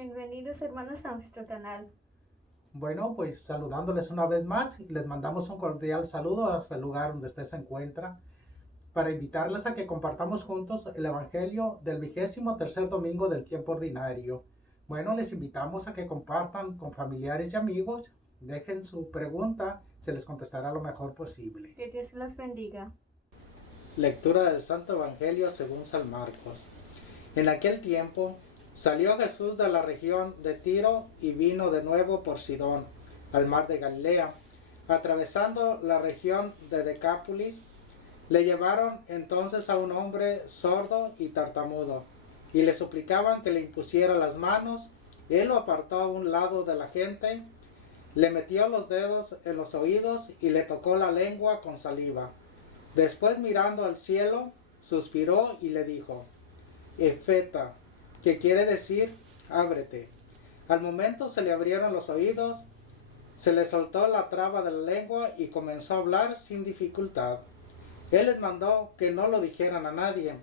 Bienvenidos hermanos a nuestro canal. Bueno, pues saludándoles una vez más, les mandamos un cordial saludo hasta el lugar donde usted se encuentra, para invitarles a que compartamos juntos el Evangelio del 23º domingo del tiempo ordinario. Bueno, les invitamos a que compartan con familiares y amigos, dejen su pregunta, se les contestará lo mejor posible. Que Dios los bendiga. Lectura del Santo Evangelio según San Marcos. En aquel tiempo salió Jesús de la región de Tiro y vino de nuevo por Sidón, al mar de Galilea. Atravesando la región de Decápolis, le llevaron entonces a un hombre sordo y tartamudo, y le suplicaban que le impusiera las manos. Él lo apartó a un lado de la gente, le metió los dedos en los oídos y le tocó la lengua con saliva. Después, mirando al cielo, suspiró y le dijo: Efeta, que quiere decir ábrete. Al momento se le abrieron los oídos, se le soltó la traba de la lengua y comenzó a hablar sin dificultad. Él les mandó que no lo dijeran a nadie,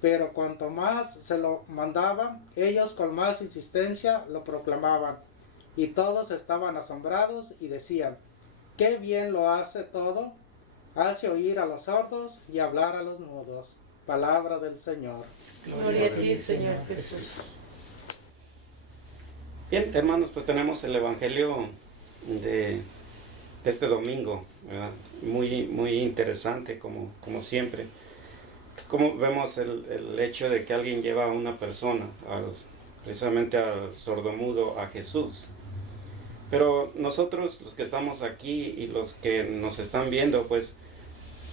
pero cuanto más se lo mandaban, ellos con más insistencia lo proclamaban. Y todos estaban asombrados y decían: ¡Qué bien lo hace todo! Hace oír a los sordos y hablar a los mudos. Palabra del Señor. Gloria a ti, Señor Jesús. Bien, hermanos, pues tenemos el Evangelio de este domingo, ¿verdad? Muy interesante, como siempre. Como vemos el hecho de que alguien lleva a una persona, precisamente al sordomudo, a Jesús. Pero nosotros, los que estamos aquí y los que nos están viendo, pues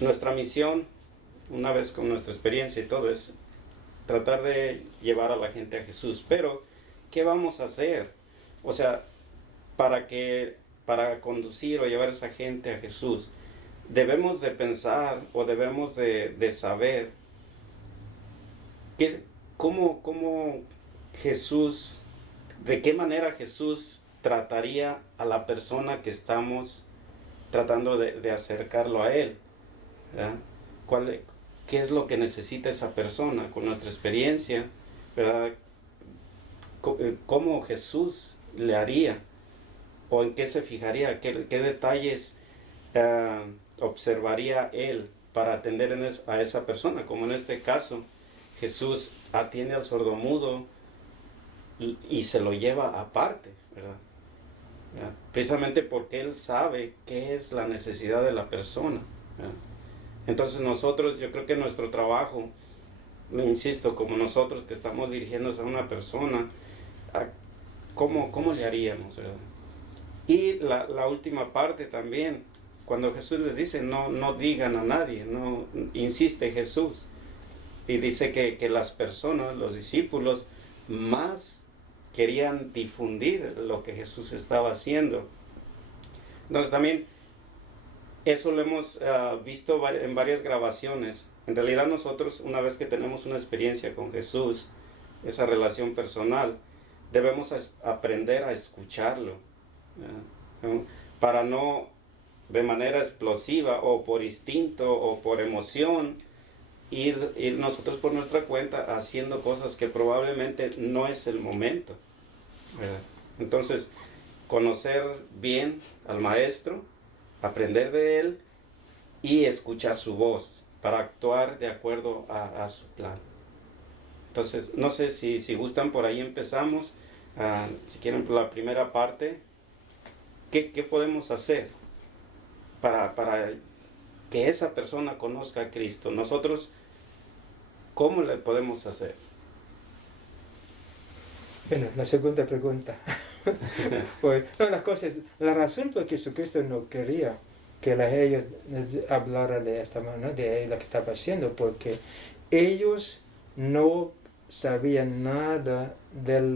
nuestra misión, una vez con nuestra experiencia y todo, es tratar de llevar a la gente a Jesús. Pero, ¿qué vamos a hacer? O sea, para conducir o llevar a esa gente a Jesús, debemos de pensar o debemos de saber cómo Jesús, de qué manera Jesús trataría a la persona que estamos tratando de acercarlo a Él, ¿verdad? ¿Qué es lo que necesita esa persona con nuestra experiencia, ¿verdad? ¿Cómo Jesús le haría? ¿O en qué se fijaría? ¿Qué detalles observaría Él para atender a esa persona? Como en este caso, Jesús atiende al sordomudo y se lo lleva aparte, ¿verdad? Precisamente porque Él sabe qué es la necesidad de la persona, ¿verdad? Entonces nosotros, yo creo que nuestro trabajo, insisto, como nosotros que estamos dirigiéndonos a una persona, ¿cómo le haríamos, ¿verdad? Y la última parte también, cuando Jesús les dice, no digan a nadie, no insiste Jesús, y dice que las personas, los discípulos, más querían difundir lo que Jesús estaba haciendo. Entonces también eso lo hemos visto en varias grabaciones. En realidad nosotros, una vez que tenemos una experiencia con Jesús, esa relación personal, debemos aprender a escucharlo, ¿no? Para no de manera explosiva o por instinto o por emoción ir nosotros por nuestra cuenta haciendo cosas que probablemente no es el momento, ¿verdad? Entonces, conocer bien al maestro, aprender de él y escuchar su voz para actuar de acuerdo a su plan. Entonces, no sé si gustan, por ahí empezamos. Si quieren, por la primera parte, ¿qué podemos hacer para que esa persona conozca a Cristo? Nosotros, ¿cómo le podemos hacer? Bueno, la segunda pregunta. Pues, no, la razón por que Jesucristo no quería que ellos hablaran de esta manera, de lo que estaba haciendo, porque ellos no sabían nada del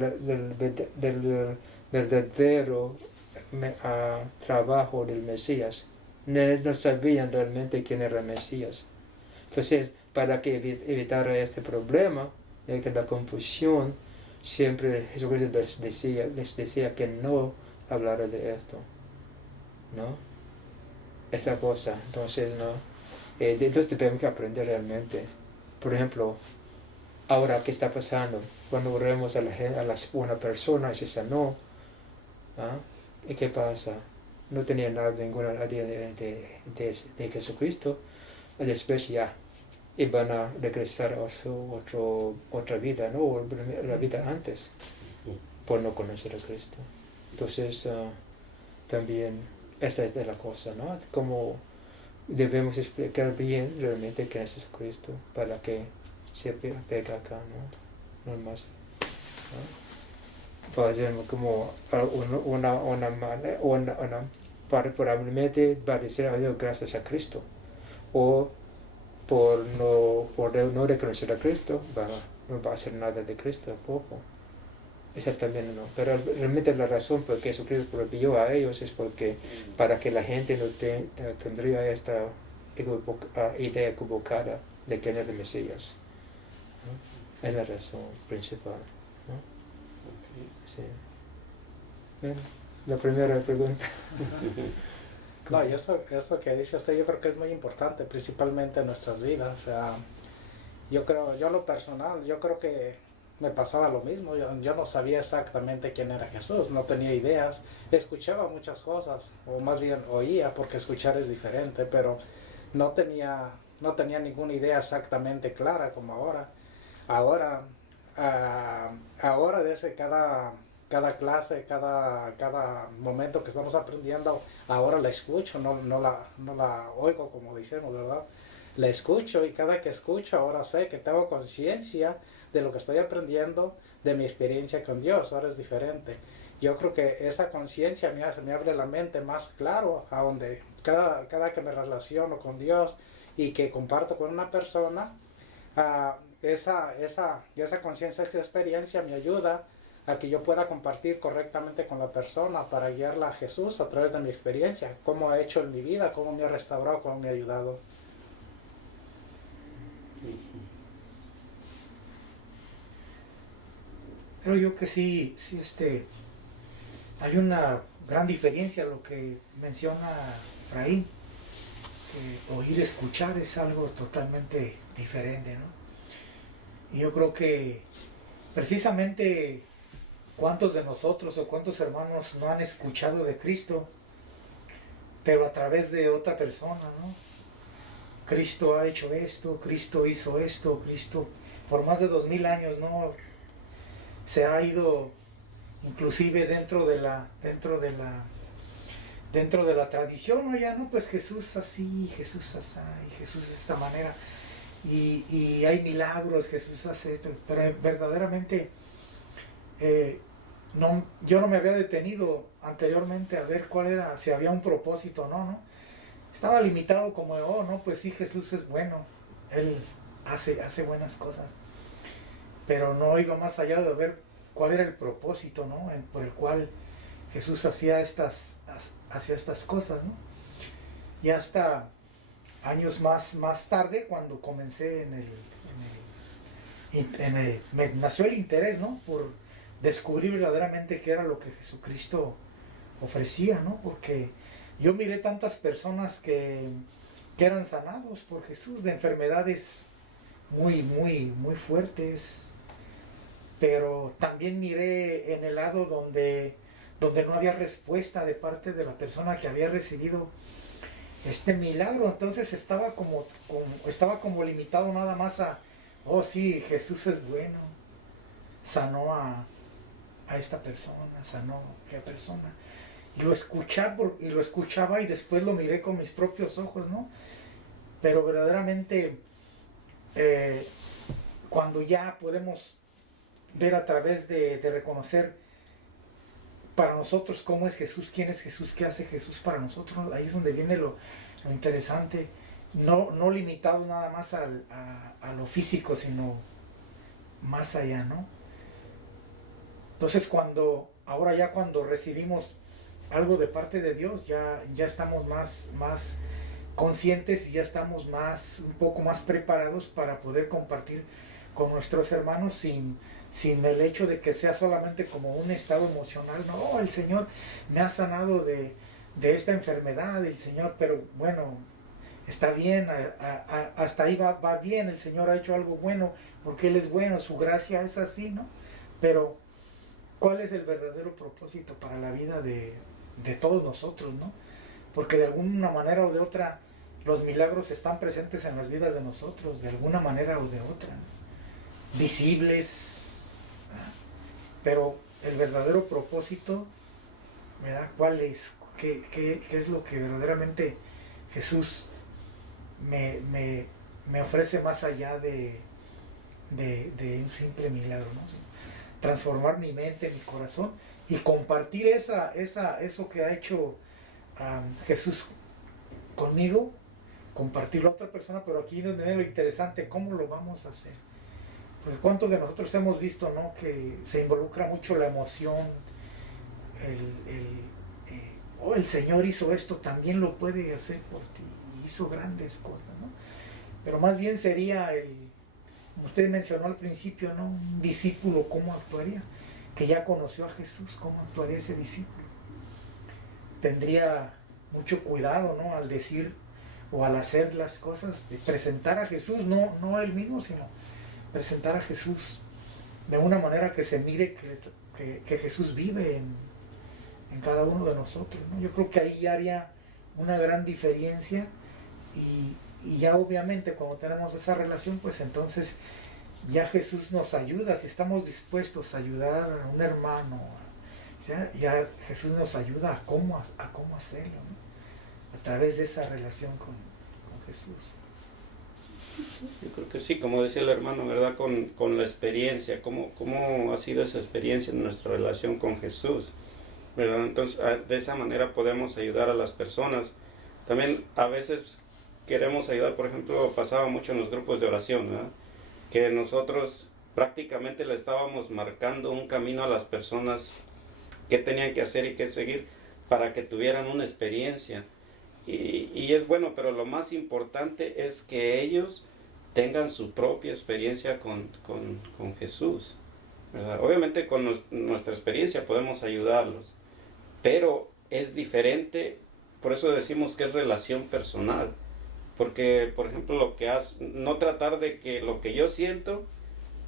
verdadero trabajo del Mesías. No sabían realmente quién era el Mesías. Entonces, para que evitara este problema, que la confusión, siempre Jesucristo les decía que no hablara de esto, ¿no? Esta cosa. Entonces, ¿no? Entonces tenemos que aprender realmente. Por ejemplo, Ahora, ¿qué está pasando? Cuando oremos a una persona y se sanó, ¿ah? ¿Y qué pasa? No tenía nada, ninguna idea de Jesucristo, después ya, y van a regresar a otra vida, ¿no? O la vida antes, por no conocer a Cristo. Entonces, también esta es la cosa, ¿no? Como debemos explicar bien realmente quién es Jesucristo para que se pega acá, ¿no? No más, ¿no? Va a ser como probablemente va a decir a Dios gracias a Cristo, o por no reconocer a Cristo no va a hacer nada de Cristo tampoco. Esa también no, pero realmente la razón por que Jesucristo prohibió a ellos es porque para que la gente no tendría esta idea equivocada de quién es el Mesías, ¿no? Es la razón principal, ¿no? Sí. Bueno, la primera pregunta. No, y eso que dice usted yo creo que es muy importante, principalmente en nuestras vidas. O sea, yo lo personal, yo creo que me pasaba lo mismo. Yo no sabía exactamente quién era Jesús, no tenía ideas. Escuchaba muchas cosas, o más bien oía, porque escuchar es diferente, pero no tenía ninguna idea exactamente clara como ahora. Ahora desde cada clase, cada momento que estamos aprendiendo, ahora la escucho, no la oigo como decimos, ¿verdad? La escucho, y cada que escucho ahora sé que tengo conciencia de lo que estoy aprendiendo, de mi experiencia con Dios. Ahora es diferente. Yo creo que esa conciencia me abre la mente más claro a donde cada que me relaciono con Dios y que comparto con una persona, esa conciencia, esa experiencia me ayuda a que yo pueda compartir correctamente con la persona para guiarla a Jesús a través de mi experiencia, cómo ha hecho en mi vida, cómo me ha restaurado, cómo me ha ayudado. Creo yo que sí, hay una gran diferencia lo que menciona Efraín, que oír escuchar es algo totalmente diferente, ¿no? Y yo creo que precisamente cuántos de nosotros o cuántos hermanos no han escuchado de Cristo, pero a través de otra persona, ¿no? Cristo ha hecho esto, Cristo hizo esto, Cristo por más de 2000 años, ¿no? Se ha ido inclusive dentro de la tradición, ¿no? Ya no, pues Jesús así, Jesús así, Jesús de esta manera, y hay milagros, Jesús hace esto, pero verdaderamente yo no me había detenido anteriormente a ver cuál era, si había un propósito, ¿no? Estaba limitado como, no, pues sí, Jesús es bueno, Él hace buenas cosas, pero no iba más allá de ver cuál era el propósito, ¿no? Por el cual Jesús hacía estas cosas, ¿no? Y hasta años más tarde, cuando comencé me nació el interés, ¿no? Por descubrir verdaderamente qué era lo que Jesucristo ofrecía, ¿no? Porque yo miré tantas personas que eran sanados por Jesús de enfermedades muy fuertes, pero también miré en el lado donde no había respuesta de parte de la persona que había recibido este milagro. Entonces estaba como limitado nada más a, oh sí, Jesús es bueno, sanó a esta persona, sanó a aquella persona. Y lo escuchaba y después lo miré con mis propios ojos, ¿no? Pero verdaderamente cuando ya podemos ver a través de reconocer para nosotros cómo es Jesús, quién es Jesús, qué hace Jesús para nosotros, ahí es donde viene lo interesante, no limitado nada más a lo físico, sino más allá, ¿no? Entonces ahora ya cuando recibimos algo de parte de Dios, ya estamos más conscientes y ya estamos un poco más preparados para poder compartir con nuestros hermanos sin el hecho de que sea solamente como un estado emocional. No, el Señor me ha sanado de esta enfermedad, el Señor, pero bueno, está bien, hasta ahí va bien, el Señor ha hecho algo bueno, porque Él es bueno, su gracia es así, ¿no? Pero, ¿cuál es el verdadero propósito para la vida de todos nosotros, ¿no? Porque de alguna manera o de otra, los milagros están presentes en las vidas de nosotros, de alguna manera o de otra, ¿no? Visibles, ¿verdad? Pero el verdadero propósito, ¿verdad? ¿Cuál es? ¿Qué es lo que verdaderamente Jesús me ofrece más allá de un simple milagro, ¿no? Transformar mi mente, mi corazón y compartir eso que ha hecho Jesús conmigo, compartirlo a otra persona, pero aquí es donde viene lo interesante, ¿cómo lo vamos a hacer? Porque cuántos de nosotros hemos visto, ¿no?, que se involucra mucho la emoción, el Señor hizo esto, también lo puede hacer por ti, y hizo grandes cosas, ¿no? Pero más bien sería como usted mencionó al principio, ¿no?, un discípulo, ¿cómo actuaría? Que ya conoció a Jesús, ¿cómo actuaría ese discípulo? Tendría mucho cuidado, ¿no?, al decir o al hacer las cosas, de presentar a Jesús, no él mismo, sino presentar a Jesús de una manera que se mire que Jesús vive en cada uno de nosotros, ¿no? Yo creo que ahí ya haría una gran diferencia y ya obviamente cuando tenemos esa relación, pues entonces ya Jesús nos ayuda, si estamos dispuestos a ayudar a un hermano, ya Jesús nos ayuda a cómo hacerlo, ¿no? A través de esa relación con Jesús. Yo creo que sí, como decía el hermano, ¿verdad? Con la experiencia, cómo ha sido esa experiencia en nuestra relación con Jesús, ¿verdad? Entonces, de esa manera podemos ayudar a las personas. También a veces queremos ayudar, por ejemplo, pasaba mucho en los grupos de oración, ¿verdad? Que nosotros prácticamente le estábamos marcando un camino a las personas que tenían que hacer y qué seguir para que tuvieran una experiencia. Y es bueno, pero lo más importante es que ellos tengan su propia experiencia con Jesús, ¿verdad? Obviamente con nuestra experiencia podemos ayudarlos, pero es diferente, por eso decimos que es relación personal, porque por ejemplo no tratar de que lo que yo siento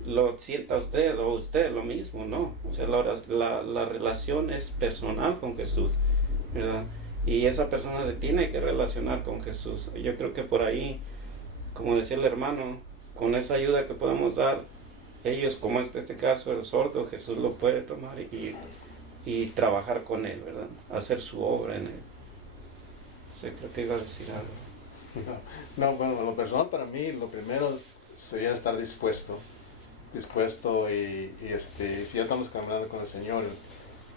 lo sienta usted o usted lo mismo, no, o sea, la relación es personal con Jesús, ¿verdad? Y esa persona se tiene que relacionar con Jesús. Yo creo que por ahí, como decía el hermano, con esa ayuda que podemos dar, ellos, como este caso, el sordo, Jesús lo puede tomar y trabajar con él, ¿verdad? Hacer su obra en él. O sea, creo que iba a decir algo. No, bueno, lo personal para mí, lo primero sería estar dispuesto y si ya estamos caminando con el Señor,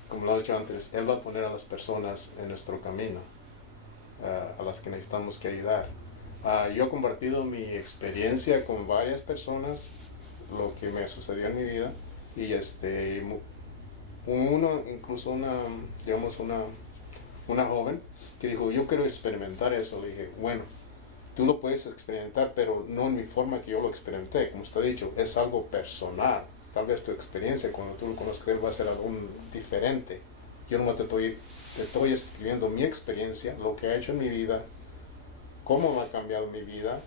como lo he dicho antes, Él va a poner a las personas en nuestro camino, a las que necesitamos que ayudar. Yo he compartido mi experiencia con varias personas, lo que me sucedió en mi vida, y incluso una joven que dijo, yo quiero experimentar eso. Le dije, bueno, tú lo puedes experimentar, pero no en mi forma que yo lo experimenté. Como usted ha dicho, es algo personal. Tal vez tu experiencia, cuando tú lo conozcas, va a ser algo diferente. Yo nomás te estoy escribiendo mi experiencia, lo que ha hecho en mi vida, cómo me ha cambiado mi vida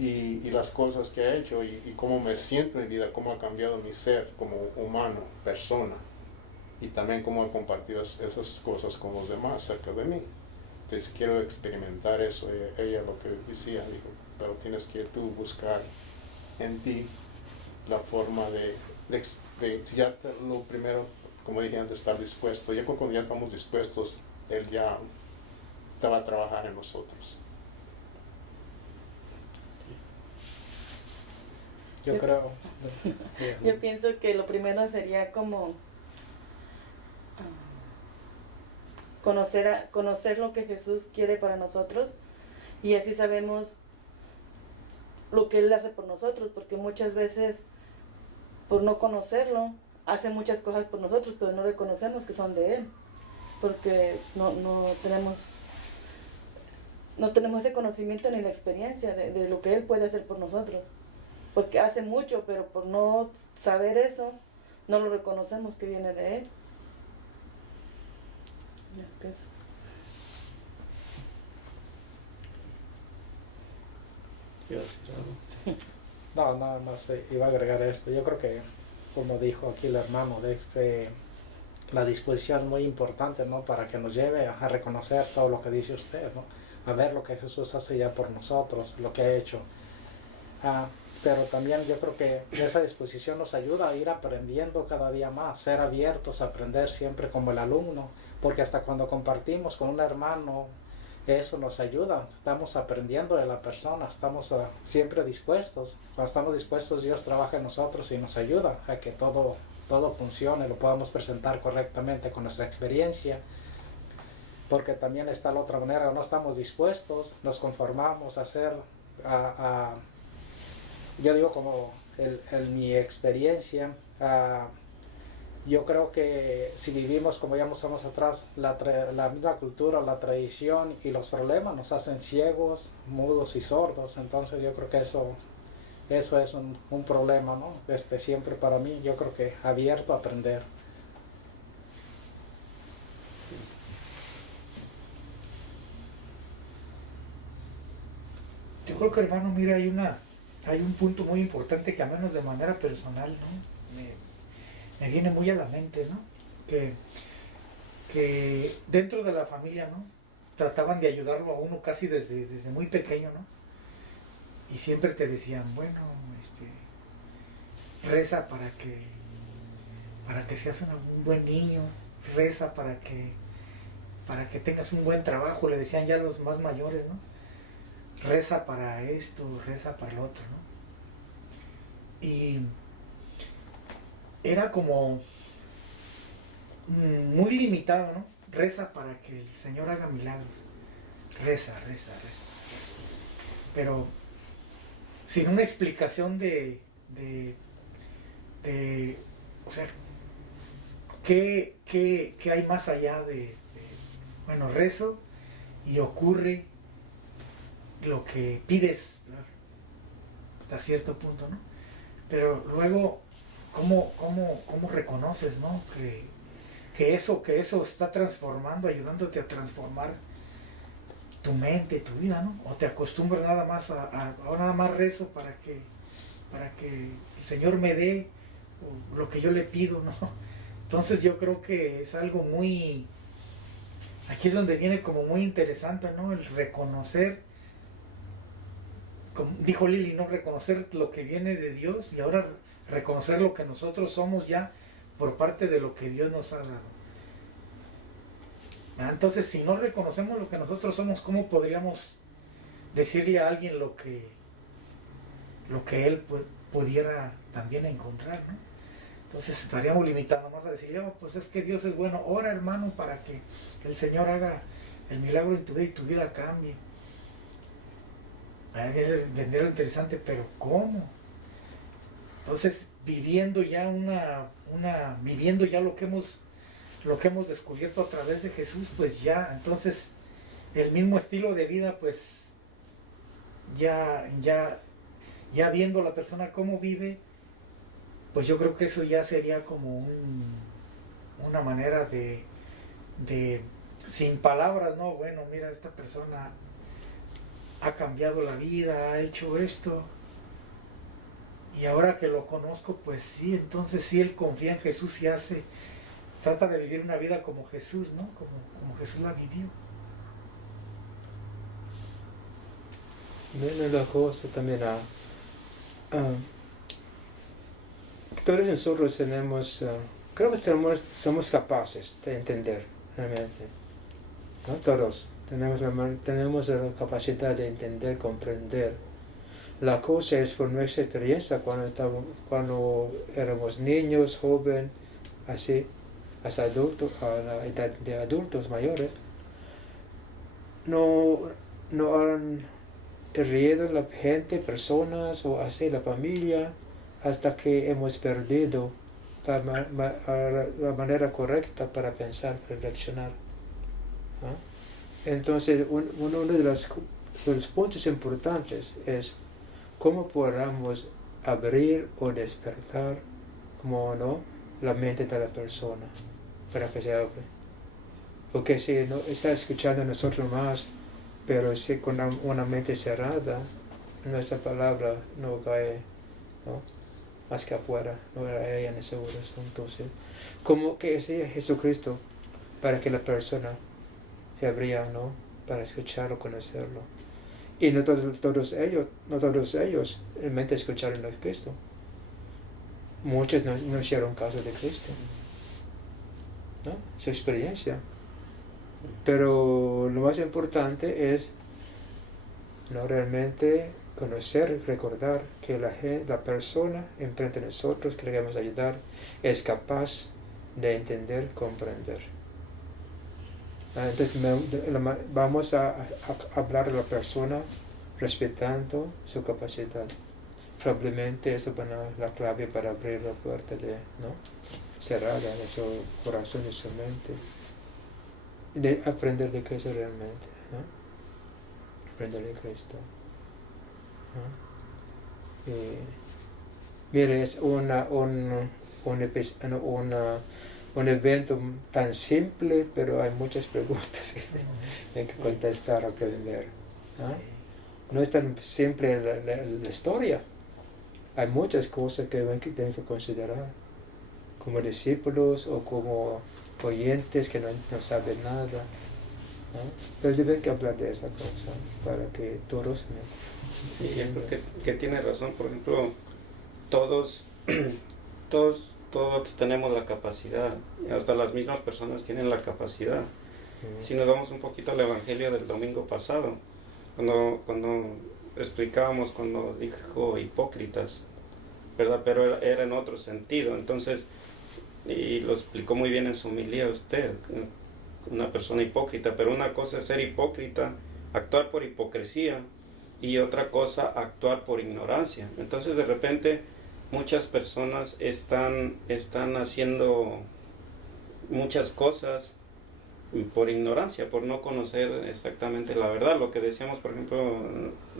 y las cosas que ha hecho y cómo me siento en mi vida, cómo ha cambiado mi ser como humano, persona, y también cómo ha compartido esas cosas con los demás cerca de mí. Entonces quiero experimentar eso. Ella lo que decía, dijo, pero tienes que tú buscar en ti la forma lo primero, como dije antes, estar dispuesto. Ya cuando ya estamos dispuestos, Él ya te va a trabajar en nosotros. Yo creo. Yo pienso que lo primero sería como conocer lo que Jesús quiere para nosotros, y así sabemos lo que Él hace por nosotros, porque muchas veces por no conocerlo hace muchas cosas por nosotros, pero no reconocemos que son de Él, porque no tenemos ese conocimiento ni la experiencia de lo que Él puede hacer por nosotros, porque hace mucho, pero por no saber eso no lo reconocemos que viene de Él. ¿Quieres decir algo? No sé, iba a agregar esto. Yo creo que, como dijo aquí el hermano, la disposición es muy importante, ¿no? Para que nos lleve a reconocer todo lo que dice usted, ¿no? A ver lo que Jesús hace ya por nosotros, lo que ha hecho. Pero también yo creo que esa disposición nos ayuda a ir aprendiendo cada día más, ser abiertos a aprender siempre como el alumno, porque hasta cuando compartimos con un hermano, eso nos ayuda, estamos aprendiendo de la persona, estamos siempre dispuestos. Cuando estamos dispuestos, Dios trabaja en nosotros y nos ayuda a que todo funcione, lo podamos presentar correctamente con nuestra experiencia, porque también está la otra manera, no estamos dispuestos, nos conformamos a hacer, yo digo como en mi experiencia, yo creo que si vivimos como ya mostramos atrás, la misma cultura, la tradición y los problemas nos hacen ciegos, mudos y sordos. Entonces yo creo que eso es un problema, ¿no? Siempre para mí, yo creo que abierto a aprender. Yo creo que, hermano, mira, hay un punto muy importante que, a menos de manera personal, ¿no? Me viene muy a la mente, ¿no? Que dentro de la familia, ¿no? Trataban de ayudarlo a uno casi desde muy pequeño, ¿no? Y siempre te decían, bueno, reza para que seas un buen niño, reza para que tengas un buen trabajo, le decían ya los más mayores, ¿no? Reza para esto, reza para lo otro, ¿no? Y era como muy limitado, ¿no? Reza para que el Señor haga milagros. Reza. Pero sin una explicación de o sea, ¿qué hay más allá bueno, rezo y ocurre lo que pides, ¿no? Hasta cierto punto, ¿no? Pero luego, ¿cómo reconoces, ¿no? Que eso está transformando, ayudándote a transformar tu mente, tu vida, ¿no? O te acostumbras nada más ahora nada más rezo para que el Señor me dé lo que yo le pido, ¿no? Entonces yo creo que es algo muy, aquí es donde viene como muy interesante, ¿no? El reconocer, como dijo Lili, ¿no? Reconocer lo que viene de Dios y ahora reconocer lo que nosotros somos ya por parte de lo que Dios nos ha dado. Entonces, si no reconocemos lo que nosotros somos, ¿cómo podríamos decirle a alguien lo que él pudiera también encontrar, ¿no? Entonces estaríamos limitando más a decirle, oh, pues es que Dios es bueno, ora, hermano, para que el Señor haga el milagro en tu vida y tu vida cambie. Vendría lo interesante, pero ¿cómo? Entonces, viviendo ya viviendo ya lo que hemos descubierto a través de Jesús, pues ya, entonces, el mismo estilo de vida, pues, ya viendo la persona cómo vive, pues yo creo que eso ya sería como una manera de sin palabras, ¿no? Bueno, mira, esta persona ha cambiado la vida, ha hecho esto, y ahora que lo conozco, pues sí, entonces sí, él confía en Jesús y trata de vivir una vida como Jesús, ¿no? Como Jesús la vivió. Bueno, la cosa también todos nosotros tenemos, creo que somos capaces de entender realmente, ¿no? Todos tenemos la capacidad de entender, comprender. La cosa es por nuestra experiencia cuando éramos niños, jóvenes, así, hasta adultos, a la edad de adultos mayores, no han herido la gente, personas o así la familia, hasta que hemos perdido la manera correcta para pensar, para reaccionar, ¿no? Entonces, uno de los puntos importantes es cómo podamos abrir o despertar, como no, la mente de la persona para que se abra. Porque si no está escuchando a nosotros más, pero si con una mente cerrada, nuestra palabra no cae, ¿no?, más que afuera, no cae en ese corazón. Entonces, ¿cómo que decía Jesucristo para que la persona se abría, ¿no?, para escucharlo, conocerlo? Y no todos ellos realmente escucharon a Cristo. Muchos no hicieron caso de Cristo, ¿no?, su experiencia. Pero lo más importante es, ¿no?, realmente conocer y recordar que la persona enfrente de nosotros que le queremos ayudar es capaz de entender, comprender. Entonces vamos a hablar a la persona respetando su capacidad. Probablemente eso es la clave para abrir la puerta cerrada de su corazón y su mente. De aprender de Cristo realmente, ¿no? Aprender de Cristo, ¿no? Mire, es un evento tan simple, pero hay muchas preguntas que hay que contestar, aprender, ¿no? No es tan simple la historia. Hay muchas cosas que tienen que considerar como discípulos o como oyentes que no saben nada, ¿no? Pero deben que hablar de esa cosa para que todos Y yo creo que tiene razón. Por ejemplo, todos tenemos la capacidad, hasta las mismas personas tienen la capacidad. Si nos vamos un poquito al Evangelio del domingo pasado, cuando explicábamos, cuando dijo hipócritas, ¿verdad? Pero era en otro sentido. Entonces, y lo explicó muy bien en su homilía usted, una persona hipócrita. Pero una cosa es ser hipócrita, actuar por hipocresía, y otra cosa, actuar por ignorancia. Entonces, de repente, muchas personas están haciendo muchas cosas por ignorancia, por no conocer exactamente la verdad. Lo que decíamos, por ejemplo,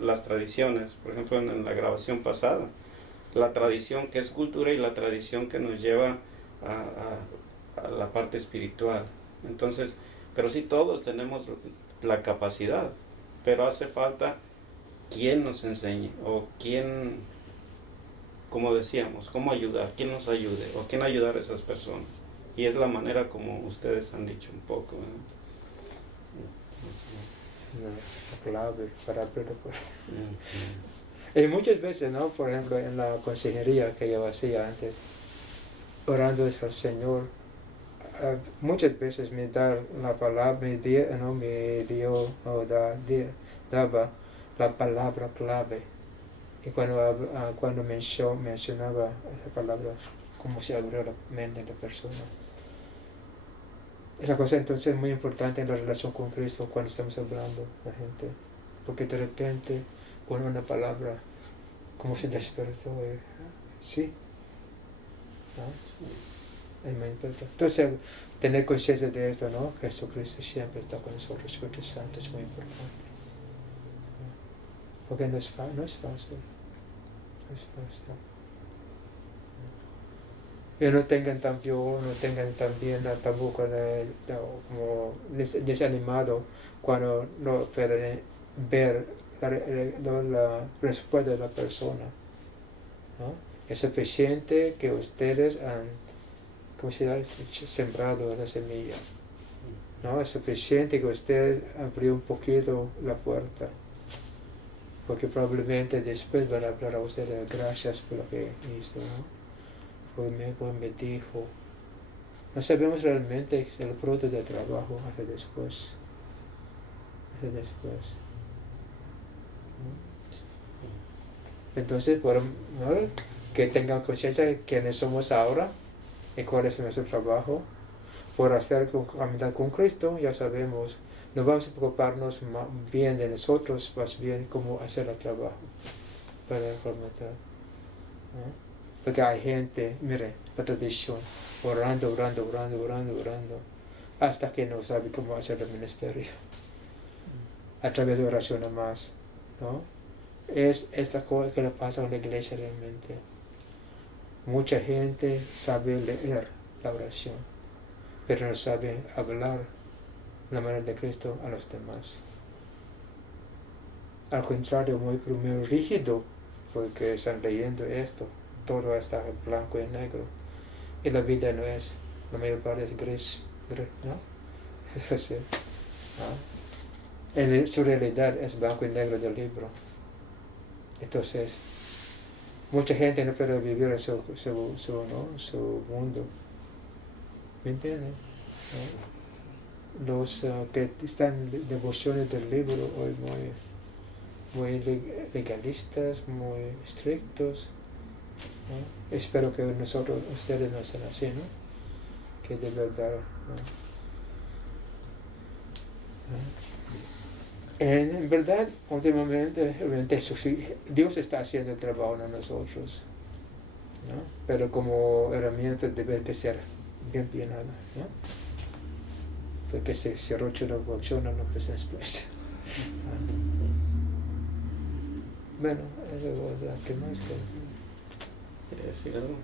las tradiciones, por ejemplo, en la grabación pasada, la tradición que es cultura y la tradición que nos lleva a la parte espiritual. Entonces, pero sí, todos tenemos la capacidad, pero hace falta quien nos enseñe, o quien, como decíamos, cómo ayudar, quién nos ayude, o quién ayudar a esas personas. Y es la manera como ustedes han dicho un poco, la clave para abrir la puerta. Y muchas veces, ¿no?, por ejemplo, en la consejería que yo hacía antes, orando al Señor, muchas veces me da la palabra, daba la palabra clave. Y cuando mencionaba esa palabra, como se abrió la mente de la persona. Esa cosa entonces es muy importante en la relación con Cristo cuando estamos hablando a la gente. Porque de repente, con una palabra, como se despertó, sí. ¿No? Es muy importante. Entonces, tener conciencia de esto, ¿no? Que Jesucristo siempre está con nosotros, Espíritu Santo es muy importante. Porque no es fácil. No es fácil. Y no tengan también tampoco como desanimado cuando no pueden ver la respuesta de la persona, ¿no? Es suficiente que ustedes han, ¿cómo se llama?, sembrado la semilla, ¿no? Es suficiente que ustedes abrió un poquito la puerta, porque probablemente después van a hablar a ustedes gracias por lo que hizo, ¿no? Pues me dijo. No sabemos realmente el fruto del trabajo hasta después. Entonces, que tengan conciencia de quiénes somos ahora y cuál es nuestro trabajo. Por hacer caminar con Cristo, ya sabemos, no vamos a preocuparnos bien de nosotros, más bien cómo hacer el trabajo para implementar, ¿no? Porque hay gente, mire, la tradición, orando, hasta que no sabe cómo hacer el ministerio. A través de oración más, ¿no? Es esta cosa que le pasa a la iglesia realmente. Mucha gente sabe leer la oración, pero no sabe hablar la manera de Cristo a los demás. al contrario, muy rígido, porque están leyendo esto, todo está en blanco y negro, y la vida no es, la mayor parte es gris, ¿no? Sí, ¿no? Su realidad es blanco y negro del libro. Entonces, mucha gente no puede vivir en su mundo. ¿Me entienden? ¿No? Los que están en devociones del libro hoy muy legalistas, muy estrictos, ¿no? Espero que ustedes no sean así, ¿no? Que de verdad, ¿no? En verdad, últimamente, Dios está haciendo el trabajo en nosotros, ¿no? Pero como herramienta debe que ser bien nada, ¿no? Porque si rocha no funciona, no pasa después. Bueno, ¿qué más? ¿Quieres decir algo?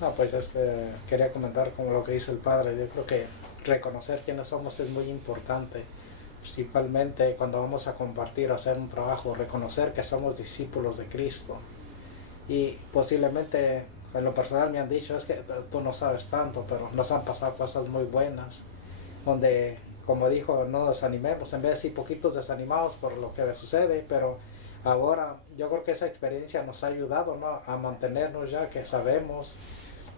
No, pues quería comentar como lo que dice el padre. Yo creo que reconocer quiénes somos es muy importante. Principalmente cuando vamos a compartir o hacer un trabajo, reconocer que somos discípulos de Cristo. Y posiblemente, en lo personal me han dicho, es que tú no sabes tanto, pero nos han pasado cosas muy buenas, donde, como dijo, no nos desanimemos, en vez de poquitos desanimados por lo que sucede, pero ahora yo creo que esa experiencia nos ha ayudado, ¿no?, a mantenernos, ya que sabemos,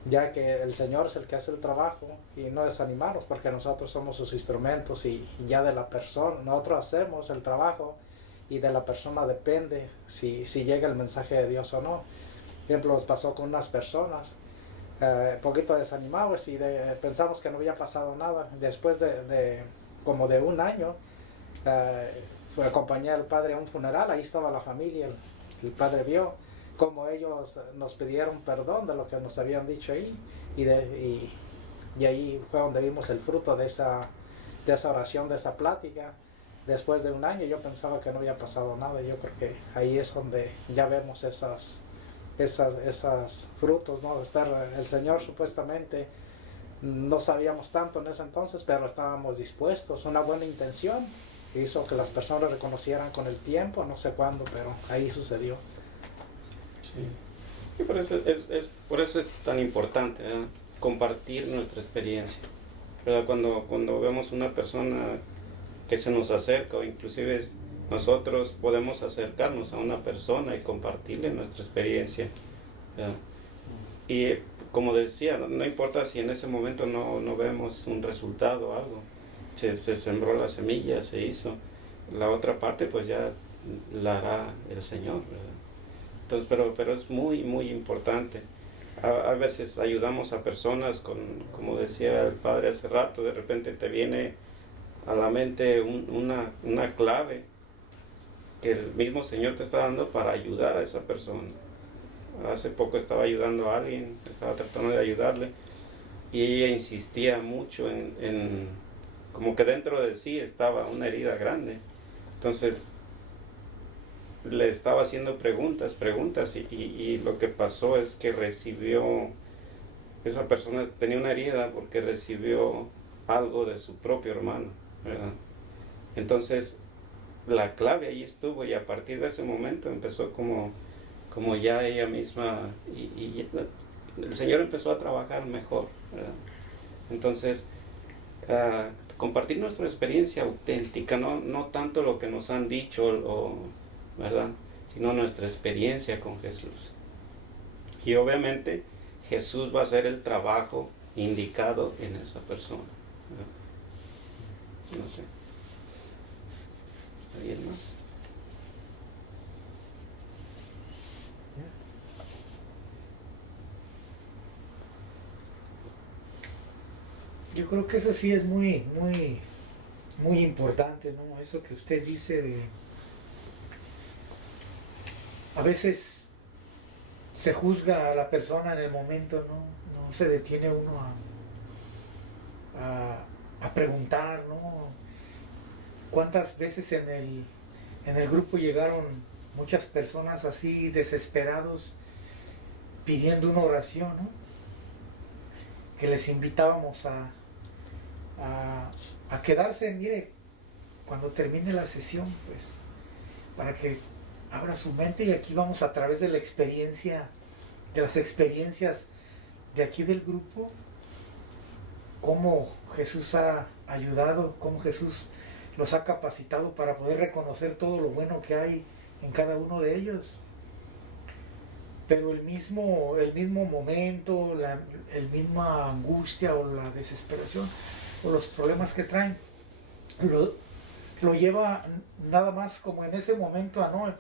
ya que el Señor es el que hace el trabajo, y no desanimarnos porque nosotros somos sus instrumentos, y ya de la persona, nosotros hacemos el trabajo y de la persona depende si llega el mensaje de Dios o no. Por ejemplo, nos pasó con unas personas poquito desanimados y pensamos que no había pasado nada. Después de como de un año acompañé al padre a un funeral, ahí estaba la familia, el padre vio cómo ellos nos pidieron perdón de lo que nos habían dicho ahí, y ahí fue donde vimos el fruto de esa oración, de esa plática. Después de un año yo pensaba que no había pasado nada. Yo creo que ahí es donde ya vemos esas frutos, ¿no? El Señor supuestamente no sabíamos tanto en ese entonces, pero estábamos dispuestos, una buena intención hizo que las personas reconocieran con el tiempo, no sé cuándo, pero ahí sucedió. Sí. Y por eso es tan importante, ¿verdad?, compartir nuestra experiencia, ¿verdad? Cuando vemos una persona que se nos acerca, o inclusive nosotros podemos acercarnos a una persona y compartirle nuestra experiencia, ¿verdad? Y como decía, no importa si en ese momento no vemos un resultado o algo, se sembró la semilla, se hizo, la otra parte pues ya la hará el Señor, ¿verdad? Entonces, pero es muy importante. A veces ayudamos a personas como decía el padre hace rato, de repente te viene a la mente una clave que el mismo Señor te está dando para ayudar a esa persona. Hace poco estaba ayudando a alguien, estaba tratando de ayudarle, y ella insistía mucho en como que dentro de sí estaba una herida grande. Entonces le estaba haciendo preguntas y lo que pasó es que esa persona tenía una herida porque recibió algo de su propio hermano, ¿verdad? Entonces la clave ahí estuvo, y a partir de ese momento empezó como ya ella misma, y el Señor empezó a trabajar mejor, ¿verdad? Entonces compartir nuestra experiencia auténtica, no tanto lo que nos han dicho, ¿verdad?, sino nuestra experiencia con Jesús. Y obviamente Jesús va a hacer el trabajo indicado en esa persona, ¿verdad? No sé. ¿Alguien más? Yo creo que eso sí es muy importante, ¿no? Eso que usted dice de... A veces se juzga a la persona en el momento, no se detiene uno a preguntar, ¿no? ¿Cuántas veces en el grupo llegaron muchas personas así desesperados pidiendo una oración, ¿no? Que les invitábamos a quedarse, mire, cuando termine la sesión, pues para que abra su mente. Y aquí vamos a través de la experiencia, de las experiencias de aquí del grupo, cómo Jesús ha ayudado, cómo Jesús los ha capacitado para poder reconocer todo lo bueno que hay en cada uno de ellos. Pero el mismo momento, el misma angustia o la desesperación o los problemas que traen, lo lleva nada más como en ese momento a no,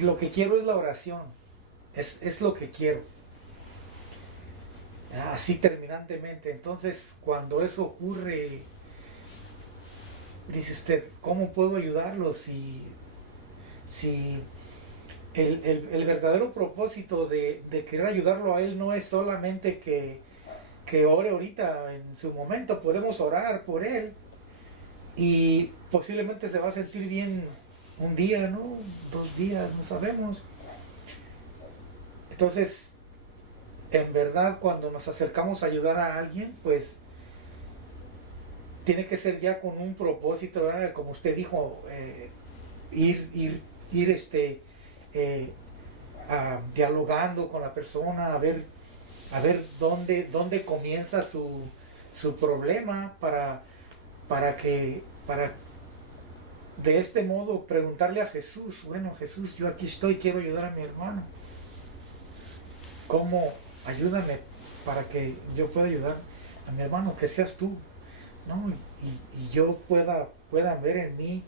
lo que quiero es la oración, es lo que quiero. Así terminantemente. Entonces, cuando eso ocurre, dice usted, ¿cómo puedo ayudarlos? Si el verdadero propósito de querer ayudarlo a él no es solamente que ore ahorita en su momento, podemos orar por él y posiblemente se va a sentir bien un día, ¿no? 2 días, no sabemos. Entonces, en verdad, cuando nos acercamos a ayudar a alguien, pues tiene que ser ya con un propósito, ¿verdad? Como usted dijo, ir dialogando con la persona, a ver dónde comienza su problema para de este modo preguntarle a Jesús, bueno, Jesús, yo aquí estoy, quiero ayudar a mi hermano. ¿Cómo? Ayúdame para que yo pueda ayudar a mi hermano, que seas tú, ¿no? Y yo pueda ver en mí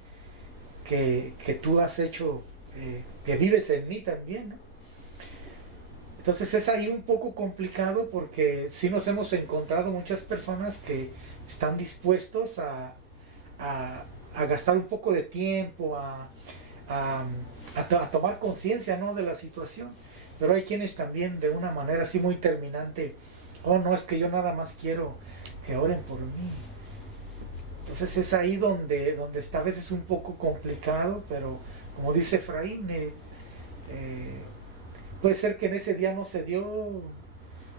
que tú has hecho, que vives en mí también, ¿no? Entonces es ahí un poco complicado porque sí nos hemos encontrado muchas personas que están dispuestos a gastar un poco de tiempo, a tomar conciencia, ¿no?, de la situación. Pero hay quienes también de una manera así muy terminante, oh, no, es que yo nada más quiero que oren por mí. Entonces es ahí donde está a veces un poco complicado, pero como dice Efraín, puede ser que en ese día no se dio,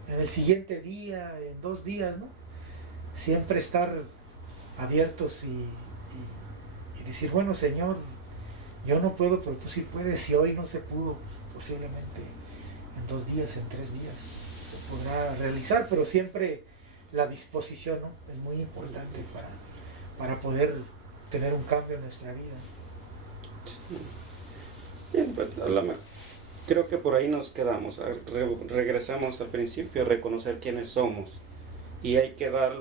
en el siguiente día, en 2 días, ¿no? Siempre estar abiertos y decir, bueno, Señor, yo no puedo, pero tú sí puedes. Si hoy no se pudo, posiblemente en 2 días, en 3 días se podrá realizar, pero siempre la disposición, ¿no?, es muy importante para poder tener un cambio en nuestra vida. Bien, pues, creo que por ahí nos quedamos. Regresamos al principio, a reconocer quiénes somos, y hay que dar,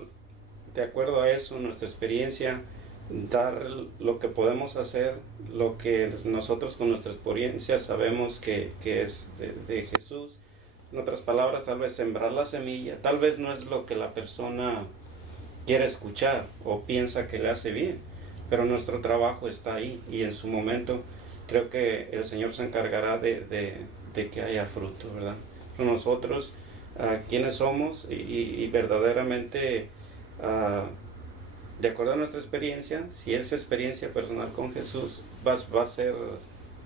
de acuerdo a eso, nuestra experiencia, dar lo que podemos hacer, lo que nosotros con nuestra experiencia sabemos que es de Jesús. En otras palabras, tal vez sembrar la semilla. Tal vez no es lo que la persona quiere escuchar o piensa que le hace bien, pero nuestro trabajo está ahí, y en su momento creo que el Señor se encargará de que haya fruto, ¿verdad? Pero nosotros, ¿quiénes somos? Y verdaderamente, de acuerdo a nuestra experiencia, si esa experiencia personal con Jesús va a ser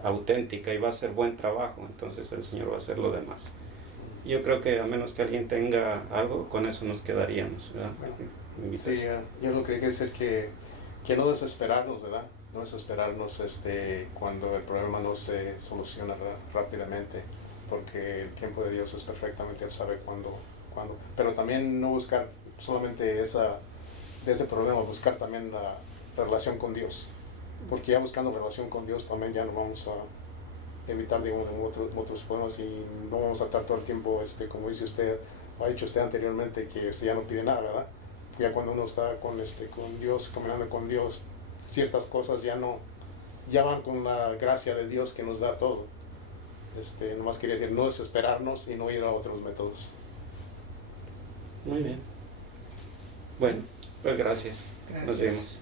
auténtica y va a ser buen trabajo, entonces el Señor va a hacer lo demás. Yo creo que a menos que alguien tenga algo, con eso nos quedaríamos, ¿verdad? Sí, yo lo que quiero decir que no desesperarnos, ¿verdad? No desesperarnos cuando el problema no se soluciona rápidamente, porque el tiempo de Dios es perfectamente, Él sabe cuándo. Pero también no buscar solamente de ese problema, buscar también la relación con Dios, porque ya buscando relación con Dios también ya no vamos a evitar, digamos, otros problemas, y no vamos a estar todo el tiempo, como dice usted, ha dicho usted anteriormente, que usted ya no pide nada, ¿verdad? Ya cuando uno está con Dios, caminando con Dios, ciertas cosas ya van con la gracia de Dios que nos da todo. Nomás quería decir, no desesperarnos y no ir a otros métodos. Muy bien. Bueno, pues gracias. Gracias. Nos vemos.